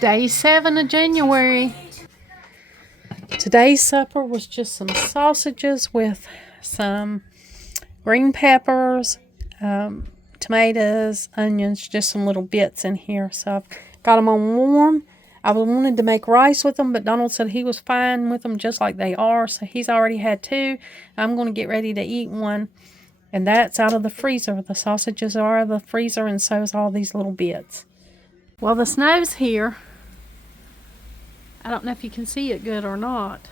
Day 7 of January. Today's supper was just some sausages with some green peppers, tomatoes, onions, just some little bits in here. So I've got them on warm. I wanted to make rice with them, but Donald said he was fine with them just like they are. So he's already had two. I'm going to get ready to eat one. And that's out of the freezer. The sausages are out of the freezer, and so is all these little bits. Well, the snow's here. I don't know if you can see it good or not.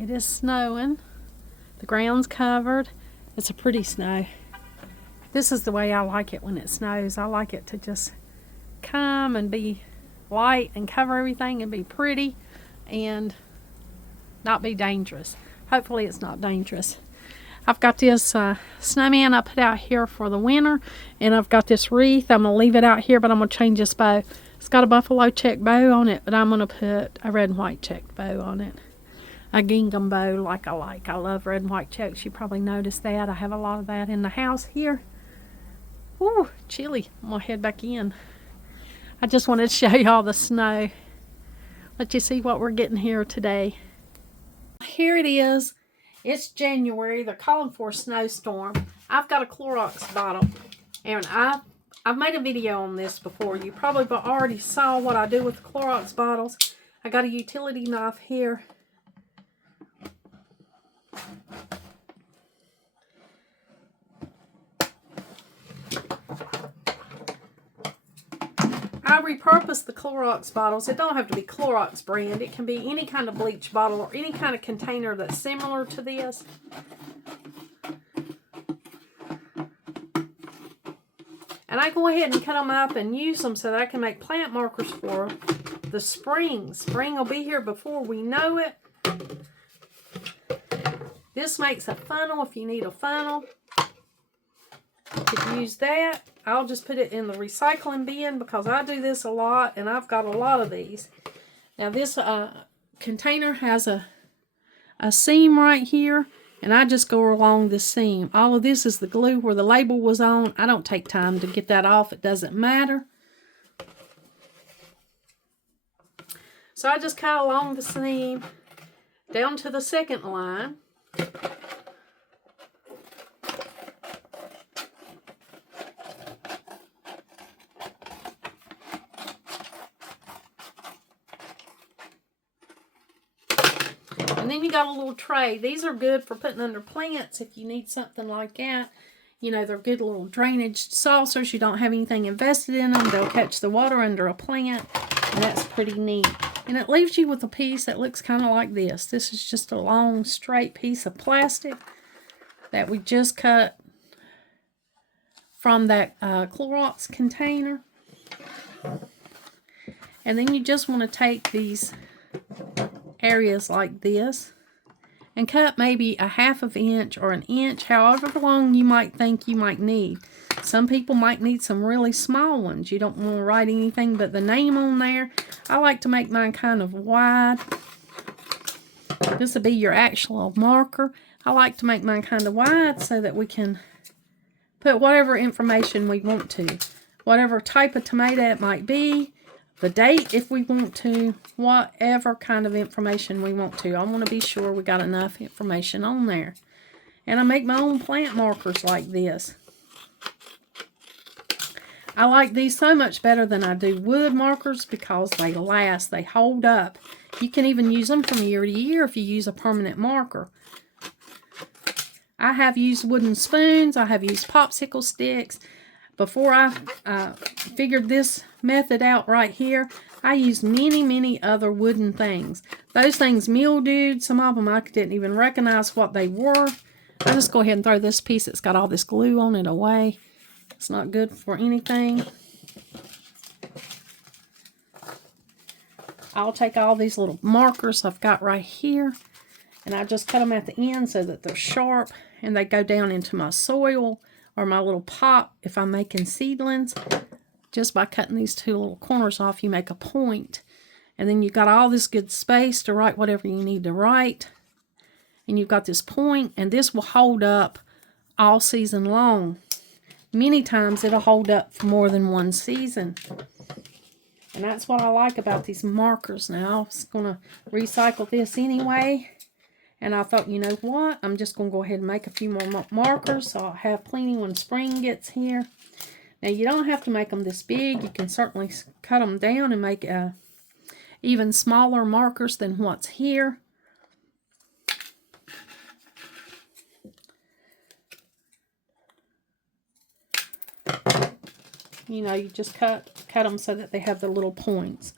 It is snowing. The ground's covered. It's a pretty snow. This is the way I like it when it snows. I like it to just come and be light and cover everything and be pretty and not be dangerous. Hopefully it's not dangerous. I've got this snowman I put out here for the winter, and I've got this wreath. I'm going to leave it out here, but I'm going to change this bow. It's got a buffalo check bow on it, but I'm going to put a red and white checked bow on it. A gingham bow like I like. I love red and white checks. You probably noticed that. I have a lot of that in the house here. Ooh, chilly. I'm going to head back in. I just wanted to show y'all the snow. Let you see what we're getting here today. Here it is. It's January. They're calling for a snowstorm. I've got a Clorox bottle, and I've made a video on this before. You probably already saw what I do with the Clorox bottles. I got a utility knife here. I repurpose the Clorox bottles. It don't have to be Clorox brand. It can be any kind of bleach bottle or any kind of container that's similar to this. And I go ahead and cut them up and use them so that I can make plant markers for the spring. Spring will be here before we know it. This makes a funnel if you need a funnel. You could use that. I'll just put it in the recycling bin because I do this a lot, and I've got a lot of these. Now this container has a seam right here, and I just go along the seam. All of this is the glue where the label was on. I don't take time to get that off. It doesn't matter. So I just cut along the seam down to the second line. And then you got a little tray. These are good for putting under plants if you need something like that. You know, they're good little drainage saucers. You don't have anything invested in them. They'll catch the water under a plant, and that's pretty neat. And it leaves you with a piece that looks kind of like this. This is just a long, straight piece of plastic that we just cut from that Clorox container. And then you just want to take these areas like this and cut maybe a half of an inch or an inch, however long you might think you might need. Some people might need some really small ones. You don't want to write anything but the name on there. I like to make mine kind of wide. This will be your actual marker. I like to make mine kind of wide so that we can put whatever information we want to. Whatever type of tomato it might be. The date if we want to, whatever kind of information we want to. I want to be sure we got enough information on there. And I make my own plant markers like this. I like these so much better than I do wood markers because they last, they hold up. You can even use them from year to year if you use a permanent marker. I have used wooden spoons, I have used popsicle sticks. Before I figured this method out right here, I used many other wooden things. Those things mildewed. Some of them I didn't even recognize what they were. I just go ahead and throw this piece that's got all this glue on it away. It's not good for anything. I'll take all these little markers I've got right here, and I just cut them at the end so that they're sharp, and they go down into my soil or my little pot if I'm making seedlings. Just by cutting these two little corners off, you make a point. And then you've got all this good space to write whatever you need to write. And you've got this point, and this will hold up all season long. many times it'll hold up for more than one season. And that's what I like about these markers. Now, I was going to recycle this anyway. And I thought, you know what? I'm just going to go ahead and make a few more markers so I'll have plenty when spring gets here. Now, you don't have to make them this big. You can certainly cut them down and make even smaller markers than what's here. You know, you just cut them so that they have the little points,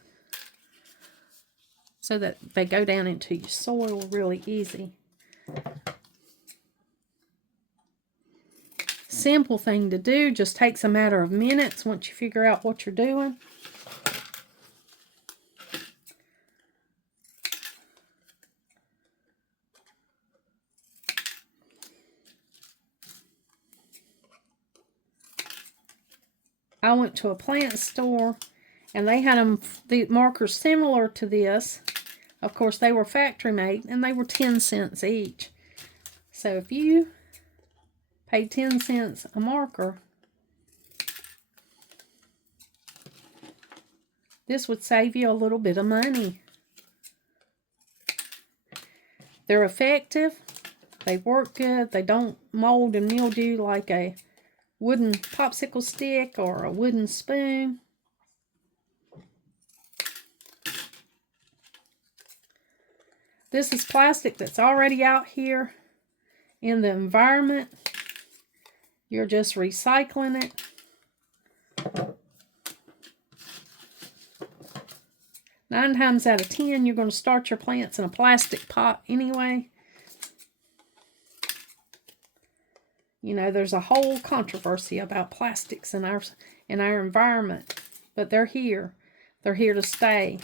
so that they go down into your soil really easy. Simple thing to do, just takes a matter of minutes once you figure out what you're doing. I went to a plant store and they had the markers similar to this. Of course, they were factory made and they were 10 cents each. So if you paid 10 cents a marker, this would save you a little bit of money. They're effective. They work good. They don't mold and mildew like a wooden popsicle stick or a wooden spoon. This is plastic that's already out here in the environment. You're just recycling it. Nine times out of 10, you're going to start your plants in a plastic pot anyway. You know, there's a whole controversy about plastics in our environment, but they're here. They're here to stay.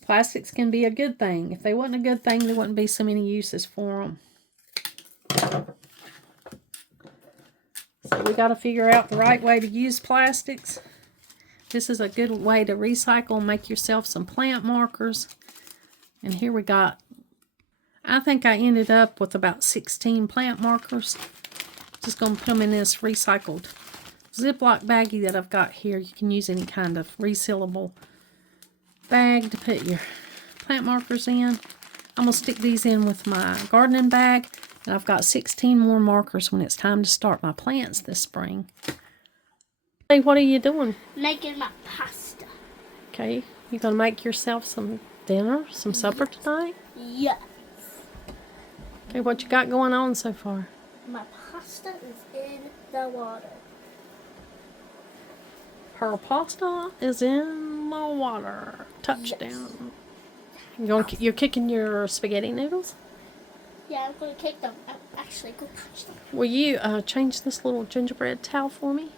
Plastics can be a good thing. If they wasn't a good thing, there wouldn't be so many uses for them. So we got to figure out the right way to use plastics. This is a good way to recycle and make yourself some plant markers. And here we got, I think I ended up with about 16 plant markers. Just going to put them in this recycled Ziploc baggie that I've got here. You can use any kind of resealable bag to put your plant markers in. I'm going to stick these in with my gardening bag. And I've got 16 more markers when it's time to start my plants this spring. Hey, what are you doing? Making my pasta. Okay, you going to make yourself some dinner, some supper tonight? Yes. Okay, what you got going on so far? My pasta is in the water. Her pasta is in the water. Touchdown. Yes. You're kicking your spaghetti noodles? Yeah, I'm going to kick them. Actually, go touch them. Will you change this little gingerbread towel for me?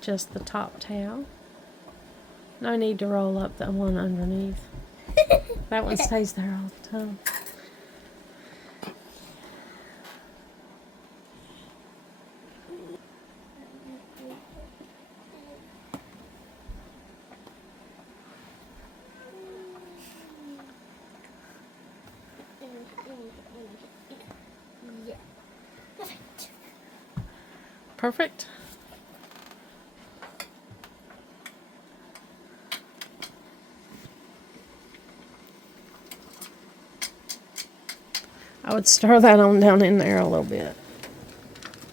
Just the top towel. No need to roll up that one underneath. That one stays there all the time. Yeah. Perfect. Perfect. I would stir that on down in there a little bit.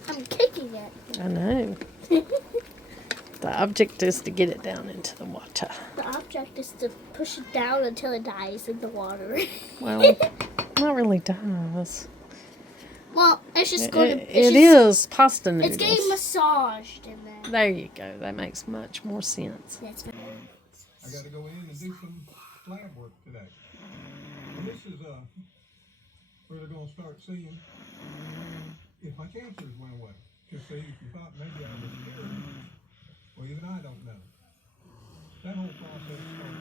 I'm kicking it. I know. The object is to get it down into the water. The object is to push it down until it dies in the water. Well, not really does. Well, it's just going to... It is pasta noodles. It's getting massaged in there. There you go. That makes much more sense. That's I got to go in and do some slab work today. And this is where they're going to start seeing if my cancers went away. Because see, if you thought maybe I was scared, well, even I don't know. That whole process started